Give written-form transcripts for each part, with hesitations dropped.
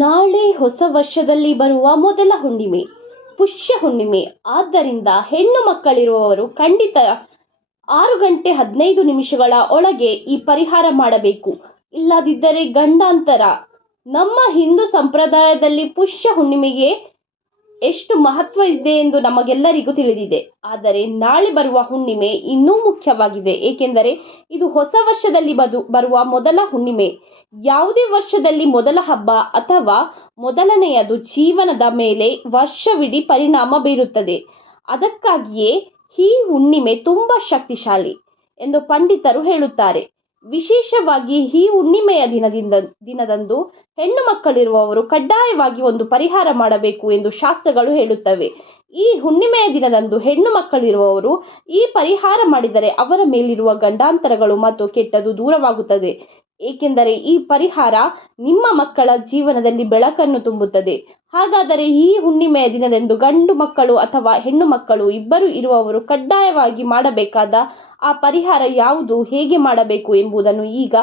ನಾಳೆ ಹೊಸ ವರ್ಷದಲ್ಲಿ ಬರುವ ಮೊದಲ ಹುಣ್ಣಿಮೆ ಪುಷ್ಯ ಹುಣ್ಣಿಮೆ. ಆದ್ದರಿಂದ ಹೆಣ್ಣು ಮಕ್ಕಳಿರುವವರು ಖಂಡಿತ 6 ಗಂಟೆ 15 ನಿಮಿಷಗಳ ಒಳಗೆ ಈ ಪರಿಹಾರ ಮಾಡಬೇಕು. ಇಲ್ಲದಿದ್ದರೆ ಗಂಡಾಂತರ. ನಮ್ಮ ಹಿಂದೂ ಸಂಪ್ರದಾಯದಲ್ಲಿ ಪುಷ್ಯ ಹುಣ್ಣಿಮೆಗೆ ಎಷ್ಟು ಮಹತ್ವ ಇದೆ ಎಂದು ನಮಗೆಲ್ಲರಿಗೂ ತಿಳಿದಿದೆ. ಆದರೆ ನಾಳೆ ಬರುವ ಹುಣ್ಣಿಮೆ ಇನ್ನೂ ಮುಖ್ಯವಾಗಿದೆ, ಏಕೆಂದರೆ ಇದು ಹೊಸ ವರ್ಷದಲ್ಲಿ ಬರುವ ಮೊದಲ ಹುಣ್ಣಿಮೆ. ಯಾವುದೇ ವರ್ಷದಲ್ಲಿ ಮೊದಲ ಹಬ್ಬ ಅಥವಾ ಮೊದಲನೆಯದು ಜೀವನದ ಮೇಲೆ ವರ್ಷವಿಡೀ ಪರಿಣಾಮ ಬೀರುತ್ತದೆ. ಅದಕ್ಕಾಗಿಯೇ ಈ ಹುಣ್ಣಿಮೆ ತುಂಬ ಶಕ್ತಿಶಾಲಿ ಎಂದು ಪಂಡಿತರು ಹೇಳುತ್ತಾರೆ. ವಿಶೇಷವಾಗಿ ಈ ಹುಣ್ಣಿಮೆಯ ದಿನದಂದು ಹೆಣ್ಣು ಮಕ್ಕಳಿರುವವರು ಕಡ್ಡಾಯವಾಗಿ ಒಂದು ಪರಿಹಾರ ಮಾಡಬೇಕು ಎಂದು ಶಾಸ್ತ್ರಗಳು ಹೇಳುತ್ತವೆ. ಈ ಹುಣ್ಣಿಮೆಯ ದಿನದಂದು ಹೆಣ್ಣು ಮಕ್ಕಳಿರುವವರು ಈ ಪರಿಹಾರ ಮಾಡಿದರೆ ಅವರ ಮೇಲಿರುವ ಗಂಡಾಂತರಗಳು ಮತ್ತು ಕೆಟ್ಟದು ದೂರವಾಗುತ್ತದೆ. ಏಕೆಂದರೆ ಈ ಪರಿಹಾರ ನಿಮ್ಮ ಮಕ್ಕಳ ಜೀವನದಲ್ಲಿ ಬೆಳಕನ್ನು ತುಂಬುತ್ತದೆ. ಹಾಗಾದರೆ ಈ ಹುಣ್ಣಿಮೆಯ ದಿನದಂದು ಗಂಡು ಮಕ್ಕಳು ಅಥವಾ ಹೆಣ್ಣು ಮಕ್ಕಳು ಇಬ್ಬರು ಇರುವವರು ಕಡ್ಡಾಯವಾಗಿ ಮಾಡಬೇಕಾದ ಆ ಪರಿಹಾರ ಯಾವುದು, ಹೇಗೆ ಮಾಡಬೇಕು ಎಂಬುದನ್ನು ಈಗ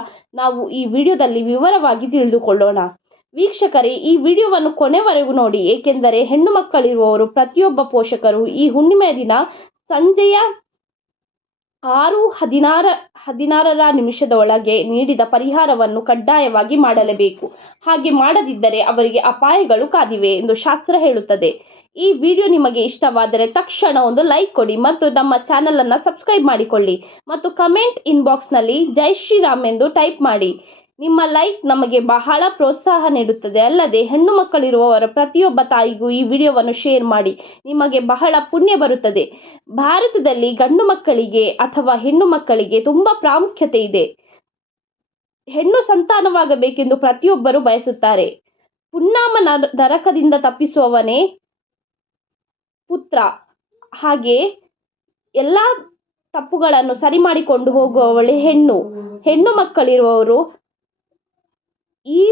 ನಾವು ಈ ವಿಡಿಯೋದಲ್ಲಿ ವಿವರವಾಗಿ ತಿಳಿದುಕೊಳ್ಳೋಣ. ವೀಕ್ಷಕರೇ, ಈ ವಿಡಿಯೋವನ್ನು ಕೊನೆವರೆಗೂ ನೋಡಿ, ಏಕೆಂದರೆ ಹೆಣ್ಣು ಮಕ್ಕಳಿರುವವರು ಪ್ರತಿಯೊಬ್ಬ ಪೋಷಕರು ಈ ಹುಣ್ಣಿಮೆಯ ದಿನ ಸಂಜೆಯ 6:16 ಒಳಗೆ ನೀಡಿದ ಪರಿಹಾರವನ್ನು ಕಡ್ಡಾಯವಾಗಿ ಮಾಡಲೇಬೇಕು. ಹಾಗೆ ಮಾಡದಿದ್ದರೆ ಅವರಿಗೆ ಅಪಾಯಗಳು ಕಾದಿವೆ ಎಂದು ಶಾಸ್ತ್ರ ಹೇಳುತ್ತದೆ. ಈ ವಿಡಿಯೋ ನಿಮಗೆ ಇಷ್ಟವಾದರೆ ತಕ್ಷಣ ಒಂದು ಲೈಕ್ ಕೊಡಿ ಮತ್ತು ನಮ್ಮ ಚಾನಲ್ ಅನ್ನು ಸಬ್ಸ್ಕ್ರೈಬ್ ಮಾಡಿಕೊಳ್ಳಿ ಮತ್ತು ಕಮೆಂಟ್ ಇನ್ಬಾಕ್ಸ್ನಲ್ಲಿ ಜೈ ಶ್ರೀರಾಮ್ ಎಂದು ಟೈಪ್ ಮಾಡಿ. ನಿಮ್ಮ ಲೈಕ್ ನಮಗೆ ಬಹಳ ಪ್ರೋತ್ಸಾಹ ನೀಡುತ್ತದೆ. ಅಲ್ಲದೆ ಹೆಣ್ಣು ಮಕ್ಕಳಿರುವವರ ಪ್ರತಿಯೊಬ್ಬ ತಾಯಿಗೂ ಈ ವಿಡಿಯೋವನ್ನು ಶೇರ್ ಮಾಡಿ, ನಿಮಗೆ ಬಹಳ ಪುಣ್ಯ ಬರುತ್ತದೆ. ಭಾರತದಲ್ಲಿ ಗಂಡು ಮಕ್ಕಳಿಗೆ ಅಥವಾ ಹೆಣ್ಣು ಮಕ್ಕಳಿಗೆ ತುಂಬ ಪ್ರಾಮುಖ್ಯತೆ ಇದೆ. ಹೆಣ್ಣು ಸಂತಾನವಾಗಬೇಕೆಂದು ಪ್ರತಿಯೊಬ್ಬರು ಬಯಸುತ್ತಾರೆ. ಪುನ್ನಾಮ ನರಕದಿಂದ ತಪ್ಪಿಸುವವನೇ ಪುತ್ರ. ಹಾಗೆ ಎಲ್ಲ ತಪ್ಪುಗಳನ್ನು ಸರಿ ಮಾಡಿಕೊಂಡು ಹೋಗುವವಳೆ ಹೆಣ್ಣು ಮಕ್ಕಳಿರುವವರು ಈ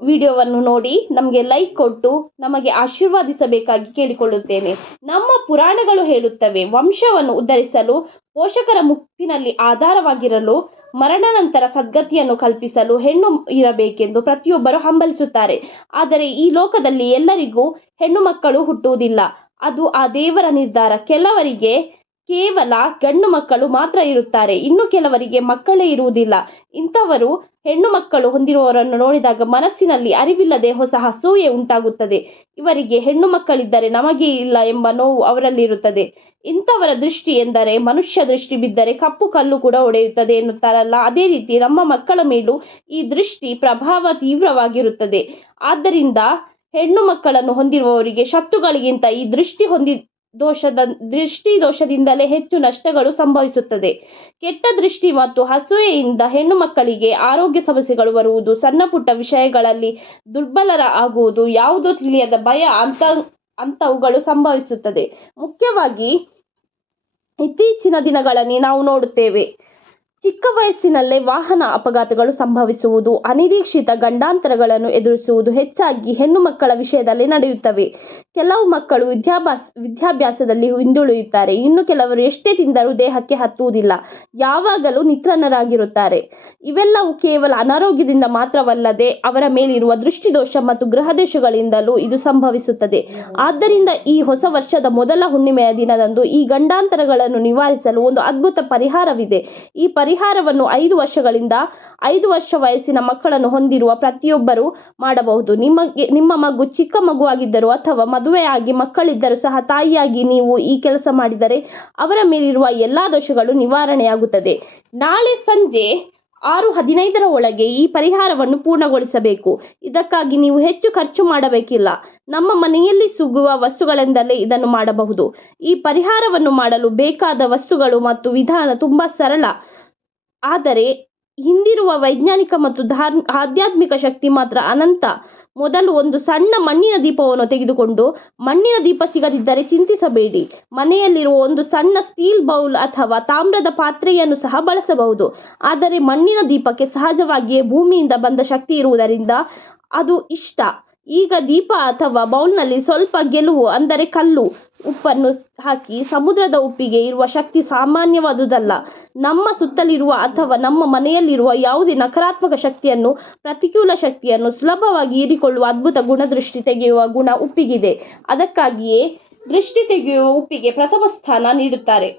ವಿಡಿಯೋವನ್ನು ನೋಡಿ ನಮಗೆ ಲೈಕ್ ಕೊಟ್ಟು ನಮಗೆ ಆಶೀರ್ವಾದಿಸಬೇಕಾಗಿ ಕೇಳಿಕೊಳ್ಳುತ್ತೇನೆ. ನಮ್ಮ ಪುರಾಣಗಳು ಹೇಳುತ್ತವೆ, ವಂಶವನ್ನು ಉದ್ಧರಿಸಲು, ಪೋಷಕರ ಮುಪ್ಪಿನಲ್ಲಿ ಆಧಾರವಾಗಿರಲು, ಮರಣ ನಂತರ ಸದ್ಗತಿಯನ್ನು ಕಲ್ಪಿಸಲು ಹೆಣ್ಣು ಇರಬೇಕೆಂದು ಪ್ರತಿಯೊಬ್ಬರು ಹಂಬಲಿಸುತ್ತಾರೆ. ಆದರೆ ಈ ಲೋಕದಲ್ಲಿ ಎಲ್ಲರಿಗೂ ಹೆಣ್ಣು ಮಕ್ಕಳು ಹುಟ್ಟುವುದಿಲ್ಲ. ಅದು ಆ ದೇವರ ನಿರ್ಧಾರ. ಕೆಲವರಿಗೆ ಕೇವಲ ಗಂಡು ಮಕ್ಕಳು ಮಾತ್ರ ಇರುತ್ತಾರೆ, ಇನ್ನು ಕೆಲವರಿಗೆ ಮಕ್ಕಳೇ ಇರುವುದಿಲ್ಲ. ಇಂಥವರು ಹೆಣ್ಣು ಮಕ್ಕಳು ಹೊಂದಿರುವವರನ್ನು ನೋಡಿದಾಗ ಮನಸ್ಸಿನಲ್ಲಿ ಅರಿವಿಲ್ಲದೆ ಹೊಸ ಅಸೂಯೆ ಉಂಟಾಗುತ್ತದೆ. ಇವರಿಗೆ ಹೆಣ್ಣು ಮಕ್ಕಳಿದ್ದರೆ ನಮಗೆ ಇಲ್ಲ ಎಂಬ ನೋವು ಅವರಲ್ಲಿರುತ್ತದೆ. ಇಂಥವರ ದೃಷ್ಟಿ ಎಂದರೆ ಮನುಷ್ಯ ದೃಷ್ಟಿ ಬಿದ್ದರೆ ಕಪ್ಪು ಕಲ್ಲು ಕೂಡ ಒಡೆಯುತ್ತದೆ ಎನ್ನುತ್ತಾರಲ್ಲ, ಅದೇ ರೀತಿ ನಮ್ಮ ಮಕ್ಕಳ ಮೇಲೂ ಈ ದೃಷ್ಟಿ ಪ್ರಭಾವ ತೀವ್ರವಾಗಿರುತ್ತದೆ. ಆದ್ದರಿಂದ ಹೆಣ್ಣು ಮಕ್ಕಳನ್ನು ಹೊಂದಿರುವವರಿಗೆ ಶತ್ರುಗಳಿಗಿಂತ ಈ ದೃಷ್ಟಿ ದೋಷದಿಂದಲೇ ಹೆಚ್ಚು ನಷ್ಟಗಳು ಸಂಭವಿಸುತ್ತದೆ. ಕೆಟ್ಟ ದೃಷ್ಟಿ ಮತ್ತು ಅಸೂಯೆಯಿಂದ ಹೆಣ್ಣು ಮಕ್ಕಳಿಗೆ ಆರೋಗ್ಯ ಸಮಸ್ಯೆಗಳು ಬರುವುದು, ಸಣ್ಣ ಪುಟ್ಟ ವಿಷಯಗಳಲ್ಲಿ ದುರ್ಬಲರ ಆಗುವುದು, ಯಾವುದೋ ತಿಳಿಯದ ಭಯ ಅಂತವುಗಳು ಸಂಭವಿಸುತ್ತದೆ. ಮುಖ್ಯವಾಗಿ ಇತ್ತೀಚಿನ ದಿನಗಳಲ್ಲಿ ನಾವು ನೋಡುತ್ತೇವೆ, ಚಿಕ್ಕ ವಯಸ್ಸಿನಲ್ಲೇ ವಾಹನ ಅಪಘಾತಗಳು ಸಂಭವಿಸುವುದು, ಅನಿರೀಕ್ಷಿತ ಗಂಡಾಂತರಗಳನ್ನು ಎದುರಿಸುವುದು ಹೆಚ್ಚಾಗಿ ಹೆಣ್ಣು ಮಕ್ಕಳ ವಿಷಯದಲ್ಲಿ ನಡೆಯುತ್ತವೆ. ಕೆಲವು ಮಕ್ಕಳು ವಿದ್ಯಾಭ್ಯಾಸದಲ್ಲಿ ಹಿಂದುಳಿಯುತ್ತಾರೆ. ಇನ್ನು ಕೆಲವರು ಎಷ್ಟೇ ತಿಂದರೂ ದೇಹಕ್ಕೆ ಹತ್ತುವುದಿಲ್ಲ, ಯಾವಾಗಲೂ ನಿತ್ರನ್ನರಾಗಿರುತ್ತಾರೆ. ಇವೆಲ್ಲವೂ ಕೇವಲ ಅನಾರೋಗ್ಯದಿಂದ ಮಾತ್ರವಲ್ಲದೆ ಅವರ ಮೇಲಿರುವ ದೃಷ್ಟಿದೋಷ ಮತ್ತು ಗ್ರಹದೋಷಗಳಿಂದಲೂ ಇದು ಸಂಭವಿಸುತ್ತದೆ. ಆದ್ದರಿಂದ ಈ ಹೊಸ ವರ್ಷದ ಮೊದಲ ಹುಣ್ಣಿಮೆಯ ದಿನದಂದು ಈ ಗಂಡಾಂತರಗಳನ್ನು ನಿವಾರಿಸಲು ಒಂದು ಅದ್ಭುತ ಪರಿಹಾರವಿದೆ. ಈ ಪರಿಹಾರವನ್ನು 5 ವರ್ಷಗಳಿಂದ 5 ವರ್ಷ ವಯಸ್ಸಿನ ಮಕ್ಕಳನ್ನು ಹೊಂದಿರುವ ಪ್ರತಿಯೊಬ್ಬರೂ ಮಾಡಬಹುದು. ನಿಮ್ಮ ಮಗು ಚಿಕ್ಕ ಮಗುವಾಗಿದ್ದರೂ ಅಥವಾ ಮದುವೆಯಾಗಿ ಮಕ್ಕಳಿದ್ದರೂ ಸಹ ತಾಯಿಯಾಗಿ ನೀವು ಈ ಕೆಲಸ ಮಾಡಿದರೆ ಅವರ ಮೇಲಿರುವ ಎಲ್ಲ ದೋಷಗಳು ನಿವಾರಣೆಯಾಗುತ್ತದೆ. ನಾಳೆ ಸಂಜೆ 6:15 ಒಳಗೆ ಈ ಪರಿಹಾರವನ್ನು ಪೂರ್ಣಗೊಳಿಸಬೇಕು. ಇದಕ್ಕಾಗಿ ನೀವು ಹೆಚ್ಚು ಖರ್ಚು ಮಾಡಬೇಕಿಲ್ಲ. ನಮ್ಮ ಮನೆಯಲ್ಲಿ ಸಿಗುವ ವಸ್ತುಗಳಿಂದಲೇ ಇದನ್ನು ಮಾಡಬಹುದು. ಈ ಪರಿಹಾರವನ್ನು ಮಾಡಲು ಬೇಕಾದ ವಸ್ತುಗಳು ಮತ್ತು ವಿಧಾನ ತುಂಬ ಸರಳ. ಆದರೆ ಹಿಂದಿರುವ ವೈಜ್ಞಾನಿಕ ಮತ್ತು ಆಧ್ಯಾತ್ಮಿಕ ಶಕ್ತಿ ಮಾತ್ರ ಅನಂತ. ಮೊದಲು ಒಂದು ಸಣ್ಣ ಮಣ್ಣಿನ ದೀಪವನ್ನು ತೆಗೆದುಕೊಂಡು, ಮಣ್ಣಿನ ದೀಪ ಸಿಗದಿದ್ದರೆ ಚಿಂತಿಸಬೇಡಿ, ಮನೆಯಲ್ಲಿರುವ ಒಂದು ಸಣ್ಣ ಸ್ಟೀಲ್ ಬೌಲ್ ಅಥವಾ ತಾಮ್ರದ ಪಾತ್ರೆಯನ್ನು ಸಹ ಬಳಸಬಹುದು. ಆದರೆ ಮಣ್ಣಿನ ದೀಪಕ್ಕೆ ಸಹಜವಾಗಿಯೇ ಭೂಮಿಯಿಂದ ಬಂದ ಶಕ್ತಿ ಇರುವುದರಿಂದ ಅದು ಇಷ್ಟ. ಈಗ ದೀಪ ಅಥವಾ ಬೌಲ್ನಲ್ಲಿ ಸ್ವಲ್ಪ ಗೆಲುವು ಅಂದರೆ ಕಲ್ಲು ಉಪ್ಪನ್ನು ಹಾಕಿ. ಸಮುದ್ರದ ಉಪ್ಪಿಗೆ ಇರುವ ಶಕ್ತಿ ಸಾಮಾನ್ಯವಾದುದಲ್ಲ. ನಮ್ಮ ಸುತ್ತಲಿರುವ ಅಥವಾ ನಮ್ಮ ಮನೆಯಲ್ಲಿರುವ ಯಾವುದೇ ನಕಾರಾತ್ಮಕ ಶಕ್ತಿಯನ್ನು, ಪ್ರತಿಕೂಲ ಶಕ್ತಿಯನ್ನು ಸುಲಭವಾಗಿ ಹೀರಿಕೊಳ್ಳುವ ಅದ್ಭುತ ದೃಷ್ಟಿ ತೆಗೆಯುವ ಗುಣ ಉಪ್ಪಿಗಿದೆ. ಅದಕ್ಕಾಗಿಯೇ ದೃಷ್ಟಿ ತೆಗೆಯುವ ಉಪ್ಪಿಗೆ ಪ್ರಥಮ ಸ್ಥಾನ ನೀಡುತ್ತಾರೆ.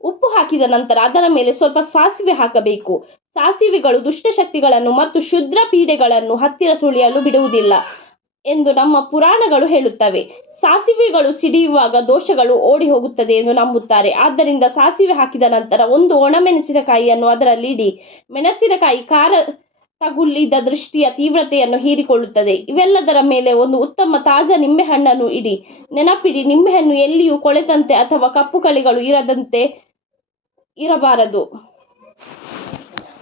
ಉಪ್ಪು ಹಾಕಿದ ನಂತರ ಅದರ ಮೇಲೆ ಸ್ವಲ್ಪ ಸಾಸಿವೆ ಹಾಕಬೇಕು. ಸಾಸಿವೆಗಳು ದುಷ್ಟಶಕ್ತಿಗಳನ್ನು ಮತ್ತು ಕ್ಷುದ್ರ ಪೀಡೆಗಳನ್ನು ಹತ್ತಿರ ಸುಳಿಯಲು ಬಿಡುವುದಿಲ್ಲ ಎಂದು ನಮ್ಮ ಪುರಾಣಗಳು ಹೇಳುತ್ತವೆ. ಸಾಸಿವೆಗಳು ಸಿಡಿಯುವಾಗ ದೋಷಗಳು ಓಡಿ ಹೋಗುತ್ತದೆ ಎಂದು ನಂಬುತ್ತಾರೆ. ಆದ್ದರಿಂದ ಸಾಸಿವೆ ಹಾಕಿದ ನಂತರ ಒಂದು ಒಣಮೆಣಸಿನಕಾಯಿಯನ್ನು ಅದರಲ್ಲಿ ಇಡಿ. ಮೆಣಸಿನಕಾಯಿ ಖಾರ ತಗುಲಿದ ದೃಷ್ಟಿಯ ತೀವ್ರತೆಯನ್ನು ಹೀರಿಕೊಳ್ಳುತ್ತದೆ. ಇವೆಲ್ಲದರ ಮೇಲೆ ಒಂದು ಉತ್ತಮ ತಾಜಾ ನಿಂಬೆಹಣ್ಣನ್ನು ಇಡಿ. ನೆನಪಿಡಿ, ನಿಂಬೆಹಣ್ಣು ಎಲ್ಲಿಯೂ ಕೊಳೆತಂತೆ ಅಥವಾ ಕಪ್ಪು ಕಲೆಗಳು ಇರಬಾರದು.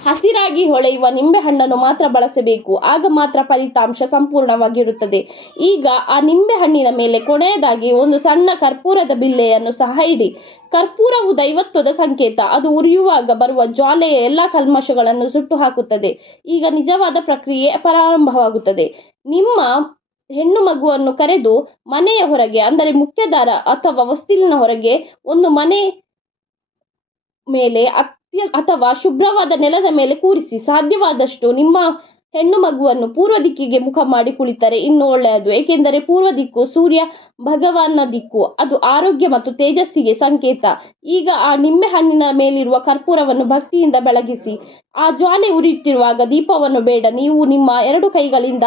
ಹಸಿರಾಗಿ ಹೊಳೆಯುವ ನಿಂಬೆಹಣ್ಣನ್ನು ಮಾತ್ರ ಬಳಸಬೇಕು. ಆಗ ಮಾತ್ರ ಫಲಿತಾಂಶ ಸಂಪೂರ್ಣವಾಗಿರುತ್ತದೆ. ಈಗ ಆ ನಿಂಬೆಹಣ್ಣಿನ ಮೇಲೆ ಕೊನೆಯದಾಗಿ ಒಂದು ಸಣ್ಣ ಕರ್ಪೂರದ ಬಿಲ್ಲೆಯನ್ನು ಸಹ ಇಡಿ. ಕರ್ಪೂರವು ದೈವತ್ವದ ಸಂಕೇತ. ಅದು ಉರಿಯುವಾಗ ಬರುವ ಜ್ವಾಲೆಯ ಎಲ್ಲ ಕಲ್ಮಶಗಳನ್ನು ಸುಟ್ಟು ಹಾಕುತ್ತದೆ. ಈಗ ನಿಜವಾದ ಪ್ರಕ್ರಿಯೆ ಪ್ರಾರಂಭವಾಗುತ್ತದೆ. ನಿಮ್ಮ ಹೆಣ್ಣು ಮಗುವನ್ನು ಕರೆದು ಮನೆಯ ಹೊರಗೆ, ಅಂದರೆ ಮುಖ್ಯದ್ವಾರ ಅಥವಾ ಹೊಸ್ತಿಲಿನ ಹೊರಗೆ, ಒಂದು ಮನೆ ಮೇಲೆ ಅಥವಾ ಶುಭ್ರವಾದ ನೆಲದ ಮೇಲೆ ಕೂರಿಸಿ. ಸಾಧ್ಯವಾದಷ್ಟು ನಿಮ್ಮ ಹೆಣ್ಣು ಮಗುವನ್ನು ಪೂರ್ವ ದಿಕ್ಕಿಗೆ ಮುಖ ಮಾಡಿ ಕುಳಿತರೆ ಇನ್ನೂ ಒಳ್ಳೆಯದು. ಏಕೆಂದರೆ ಪೂರ್ವ ದಿಕ್ಕು ಸೂರ್ಯ ಭಗವಾನ್ನ ದಿಕ್ಕು. ಅದು ಆರೋಗ್ಯ ಮತ್ತು ತೇಜಸ್ಸಿಗೆ ಸಂಕೇತ. ಈಗ ಆ ನಿಂಬೆಹಣ್ಣಿನ ಮೇಲಿರುವ ಕರ್ಪೂರವನ್ನು ಭಕ್ತಿಯಿಂದ ಬೆಳಗಿಸಿ. ಆ ಜ್ವಾಲೆ ಉರಿಯುತ್ತಿರುವಾಗ ದೀಪವನ್ನು ಬೇಡ, ನೀವು ನಿಮ್ಮ 2 ಕೈಗಳಿಂದ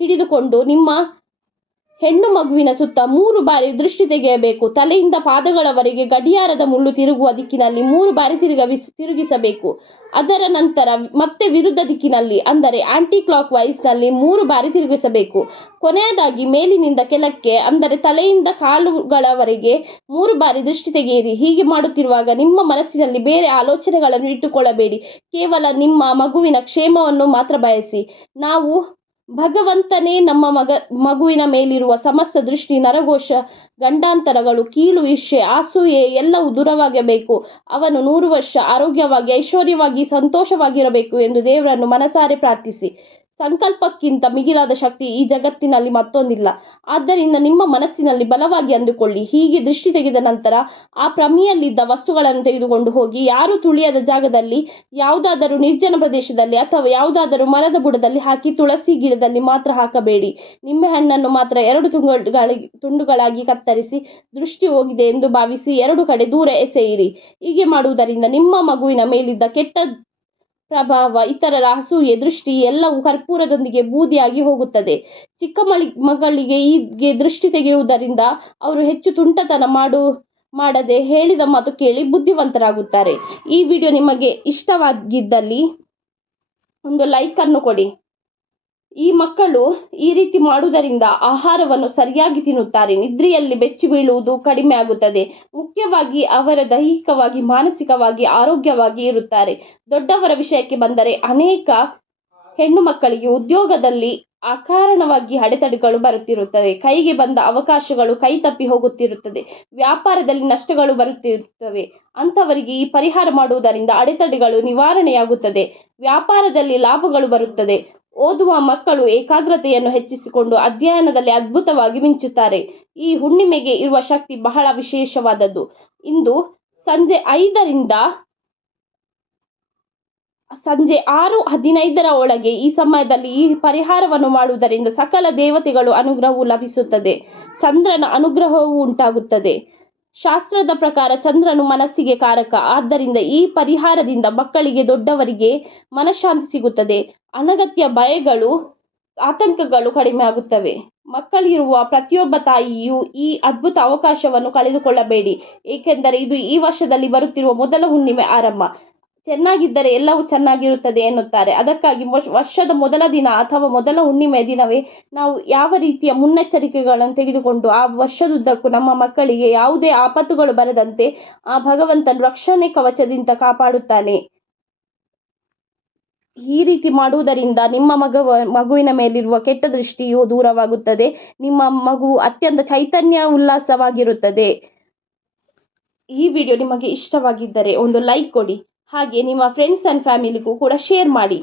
ಹಿಡಿದುಕೊಂಡು ನಿಮ್ಮ ಹೆಣ್ಣು ಮಗುವಿನ ಸುತ್ತ 3 ಬಾರಿ ದೃಷ್ಟಿ ತೆಗೆಯಬೇಕು. ತಲೆಯಿಂದ ಪಾದಗಳವರೆಗೆ ಗಡಿಯಾರದ ಮುಳ್ಳು ತಿರುಗುವ ದಿಕ್ಕಿನಲ್ಲಿ 3 ಬಾರಿ ತಿರುಗಿಸಬೇಕು. ಅದರ ನಂತರ ಮತ್ತೆ ವಿರುದ್ಧ ದಿಕ್ಕಿನಲ್ಲಿ, ಅಂದರೆ ಆಂಟಿ ಕ್ಲಾಕ್ ವೈಸ್ನಲ್ಲಿ 3 ಬಾರಿ ತಿರುಗಿಸಬೇಕು. ಕೊನೆಯದಾಗಿ ಮೇಲಿನಿಂದ ಕೆಳಕ್ಕೆ, ಅಂದರೆ ತಲೆಯಿಂದ ಕಾಲುಗಳವರೆಗೆ 3 ಬಾರಿ ದೃಷ್ಟಿ ತೆಗೆಯಿರಿ. ಹೀಗೆ ಮಾಡುತ್ತಿರುವಾಗ ನಿಮ್ಮ ಮನಸ್ಸಿನಲ್ಲಿ ಬೇರೆ ಆಲೋಚನೆಗಳನ್ನು ಇಟ್ಟುಕೊಳ್ಳಬೇಡಿ. ಕೇವಲ ನಿಮ್ಮ ಮಗುವಿನ ಕ್ಷೇಮವನ್ನು ಮಾತ್ರ ಬಯಸಿ. ನಾವು ಭಗವಂತನೇ ನಮ್ಮ ಮಗುವಿನ ಮೇಲಿರುವ ಸಮಸ್ತ ದೃಷ್ಟಿ, ನರಘೋಷ, ಗಂಡಾಂತರಗಳು, ಕೀಳು, ಈರ್ಷೆ, ಅಸೂಯೆ ಎಲ್ಲವೂ ದೂರವಾಗಬೇಕು. ಅವನು 100 ವರ್ಷ ಆರೋಗ್ಯವಾಗಿ, ಐಶ್ವರ್ಯವಾಗಿ, ಸಂತೋಷವಾಗಿರಬೇಕು ಎಂದು ದೇವರನ್ನು ಮನಸಾರೆ ಪ್ರಾರ್ಥಿಸಿ. ಸಂಕಲ್ಪಕ್ಕಿಂತ ಮಿಗಿಲಾದ ಶಕ್ತಿ ಈ ಜಗತ್ತಿನಲ್ಲಿ ಮತ್ತೊಂದಿಲ್ಲ. ಆದ್ದರಿಂದ ನಿಮ್ಮ ಮನಸ್ಸಿನಲ್ಲಿ ಬಲವಾಗಿ ಅಂದುಕೊಳ್ಳಿ. ಹೀಗೆ ದೃಷ್ಟಿ ತೆಗೆದ ನಂತರ ಆ ಪ್ರಮಿಯಲ್ಲಿದ್ದ ವಸ್ತುಗಳನ್ನು ತೆಗೆದುಕೊಂಡು ಹೋಗಿ ಯಾರೂ ತುಳಿಯದ ಜಾಗದಲ್ಲಿ, ಯಾವುದಾದರೂ ನಿರ್ಜನ ಪ್ರದೇಶದಲ್ಲಿ ಅಥವಾ ಯಾವುದಾದರೂ ಮರದ ಬುಡದಲ್ಲಿ ಹಾಕಿ. ತುಳಸಿ ಗಿಡದಲ್ಲಿ ಮಾತ್ರ ಹಾಕಬೇಡಿ. ನಿಂಬೆಹಣ್ಣನ್ನು ಮಾತ್ರ 2 ತುಂಡುಗಳಾಗಿ ಕತ್ತರಿಸಿ ದೃಷ್ಟಿ ಹೋಗಿದೆ ಎಂದು ಭಾವಿಸಿ 2 ಕಡೆ ದೂರ ಎಸೆಯಿರಿ. ಹೀಗೆ ಮಾಡುವುದರಿಂದ ನಿಮ್ಮ ಮಗುವಿನ ಮೇಲಿದ್ದ ಕೆಟ್ಟ ಪ್ರಭಾವ, ಇತರರ ಅಸೂಯೆ, ದೃಷ್ಟಿ ಎಲ್ಲವೂ ಕರ್ಪೂರದೊಂದಿಗೆ ಬೂದಿಯಾಗಿ ಹೋಗುತ್ತದೆ. ಚಿಕ್ಕ ಮಗಳಿಗೆ ಹೀಗೆ ದೃಷ್ಟಿ ತೆಗೆಯುವುದರಿಂದ ಅವರು ಹೆಚ್ಚು ತುಂಟತನ ಮಾಡದೆ ಹೇಳಿದ ಮಾತು ಕೇಳಿ ಬುದ್ಧಿವಂತರಾಗುತ್ತಾರೆ. ಈ ವಿಡಿಯೋ ನಿಮಗೆ ಇಷ್ಟವಾಗಿದ್ದಲ್ಲಿ ಒಂದು ಲೈಕ್ ಅನ್ನು ಕೊಡಿ. ಈ ಮಕ್ಕಳು ಈ ರೀತಿ ಮಾಡುವುದರಿಂದ ಆಹಾರವನ್ನು ಸರಿಯಾಗಿ ತಿನ್ನುತ್ತಾರೆ. ನಿದ್ರೆಯಲ್ಲಿ ಬೆಚ್ಚಿ ಬೀಳುವುದು ಕಡಿಮೆ ಆಗುತ್ತದೆ. ಮುಖ್ಯವಾಗಿ ಅವರ ದೈಹಿಕವಾಗಿ, ಮಾನಸಿಕವಾಗಿ ಆರೋಗ್ಯವಾಗಿ ಇರುತ್ತಾರೆ. ದೊಡ್ಡವರ ವಿಷಯಕ್ಕೆ ಬಂದರೆ ಅನೇಕ ಹೆಣ್ಣು ಮಕ್ಕಳಿಗೆ ಉದ್ಯೋಗದಲ್ಲಿ ಅಕಾರಣವಾಗಿ ಅಡೆತಡೆಗಳು ಬರುತ್ತಿರುತ್ತವೆ. ಕೈಗೆ ಬಂದ ಅವಕಾಶಗಳು ಕೈ ತಪ್ಪಿ ಹೋಗುತ್ತಿರುತ್ತದೆ. ವ್ಯಾಪಾರದಲ್ಲಿ ನಷ್ಟಗಳು ಬರುತ್ತಿರುತ್ತವೆ. ಅಂಥವರಿಗೆ ಈ ಪರಿಹಾರ ಮಾಡುವುದರಿಂದ ಅಡೆತಡೆಗಳು ನಿವಾರಣೆಯಾಗುತ್ತದೆ. ವ್ಯಾಪಾರದಲ್ಲಿ ಲಾಭಗಳು ಬರುತ್ತದೆ. ಓದುವ ಮಕ್ಕಳು ಏಕಾಗ್ರತೆಯನ್ನು ಹೆಚ್ಚಿಸಿಕೊಂಡು ಅಧ್ಯಯನದಲ್ಲಿ ಅದ್ಭುತವಾಗಿ ಮಿಂಚುತ್ತಾರೆ. ಈ ಹುಣ್ಣಿಮೆಗೆ ಇರುವ ಶಕ್ತಿ ಬಹಳ ವಿಶೇಷವಾದದ್ದು. ಇಂದು ಸಂಜೆ 5ರಿಂದ ಸಂಜೆ 6:15 ಒಳಗೆ ಈ ಸಮಯದಲ್ಲಿ ಈ ಪರಿಹಾರವನ್ನು ಮಾಡುವುದರಿಂದ ಸಕಲ ದೇವತೆಗಳು ಅನುಗ್ರಹವು ಲಭಿಸುತ್ತದೆ. ಚಂದ್ರನ ಅನುಗ್ರಹವೂ ಉಂಟಾಗುತ್ತದೆ. ಶಾಸ್ತ್ರದ ಪ್ರಕಾರ ಚಂದ್ರನು ಮನಸ್ಸಿಗೆ ಕಾರಕ. ಆದ್ದರಿಂದ ಈ ಪರಿಹಾರದಿಂದ ಮಕ್ಕಳಿಗೆ, ದೊಡ್ಡವರಿಗೆ ಮನಃಶಾಂತಿ ಸಿಗುತ್ತದೆ. ಅನಗತ್ಯ ಭಯಗಳು, ಆತಂಕಗಳು ಕಡಿಮೆ ಆಗುತ್ತವೆ. ಮಕ್ಕಳಿರುವ ಪ್ರತಿಯೊಬ್ಬ ತಾಯಿಯೂ ಈ ಅದ್ಭುತ ಅವಕಾಶವನ್ನು ಕಳೆದುಕೊಳ್ಳಬೇಡಿ. ಏಕೆಂದರೆ ಇದು ಈ ವರ್ಷದಲ್ಲಿ ಬರುತ್ತಿರುವ ಮೊದಲ ಹುಣ್ಣಿಮೆ ಆರಂಭ. ಚೆನ್ನಾಗಿದ್ದರೆ ಎಲ್ಲವೂ ಚೆನ್ನಾಗಿರುತ್ತದೆ ಎನ್ನುತ್ತಾರೆ. ಅದಕ್ಕಾಗಿ ವರ್ಷದ ಮೊದಲ ದಿನ ಅಥವಾ ಮೊದಲ ಹುಣ್ಣಿಮೆಯ ದಿನವೇ ನಾವು ಯಾವ ರೀತಿಯ ಮುನ್ನೆಚ್ಚರಿಕೆಗಳನ್ನು ತೆಗೆದುಕೊಂಡು ಆ ವರ್ಷದುದ್ದಕ್ಕೂ ನಮ್ಮ ಮಕ್ಕಳಿಗೆ ಯಾವುದೇ ಆಪತ್ತುಗಳು ಬರದಂತೆ ಆ ಭಗವಂತನು ರಕ್ಷಣೆ ಕವಚದಿಂದ ಕಾಪಾಡುತ್ತಾನೆ. ಈ ರೀತಿ ಮಾಡುವುದರಿಂದ ನಿಮ್ಮ ಮಗುವಿನ ಮೇಲಿರುವ ಕೆಟ್ಟ ದೃಷ್ಟಿಯು ದೂರವಾಗುತ್ತದೆ. ನಿಮ್ಮ ಮಗು ಅತ್ಯಂತ ಚೈತನ್ಯ, ಉಲ್ಲಾಸವಾಗಿರುತ್ತದೆ. ಈ ವಿಡಿಯೋ ನಿಮಗೆ ಇಷ್ಟವಾಗಿದ್ದರೆ ಒಂದು ಲೈಕ್ ಕೊಡಿ. ಹಾಗೆ ನಿಮ್ಮ ಫ್ರೆಂಡ್ಸ್ ಆ್ಯಂಡ್ ಫ್ಯಾಮಿಲಿಗೂ ಕೂಡ ಶೇರ್ ಮಾಡಿ.